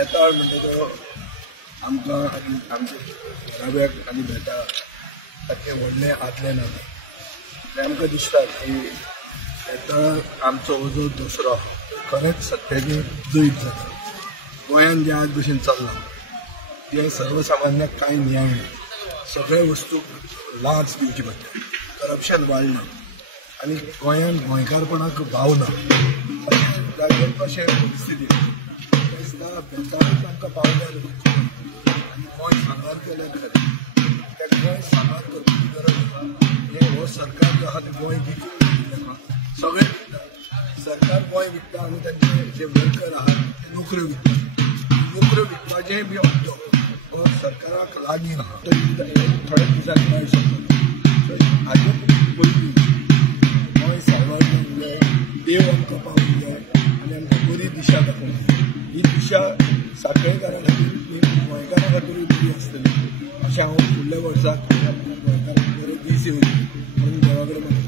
बेताळ म्हणजे तो आमकां आनी आमच्या घराब्याक आनी बेताळ ताचे व्हडले आदले ना आमकां दिसता की बेताळ आमचो हो जो दसरो खरेंच सत्याची जैत जाता गोंयान जे आज भशेन चल्लां जे सर्वसामान्याक कांय न्याय ना सगळे वस्तूक लाच दिवची पडटा करप्शन वाडना आनी गोंयान गोंयकारपणाक भावना अशें परिस्थिती दिसता बेताळूच आमकां पावल्यार आनी गोंय सांबार केल्यार खरें त्या गोंय सांबार करपाची गरज आसा हे हो सरकार जो आसा ते गोंय विकून सगळे विकता सरकार गोंय विकता आनी तांचे जे वर्कर आहात ते नोकऱ्यो विकपाचें बी उद्योग हो सरकाराक लागीं आहा थोड्या दिसांनी मेळूं शकता हाजे पयलीं गोंय सायबार जावंक जाय देव आमकां पावूंक जाय आनी आमकां बरी दिशा दाखोवंक जाय ही दिशा साखळेकारां खातीर गोंयकारां खातीरूय बरी आसतली अशें हांव फुडल्या वर्साक गोंयकारांक बरे दीस येवं म्हणून देवा कडेन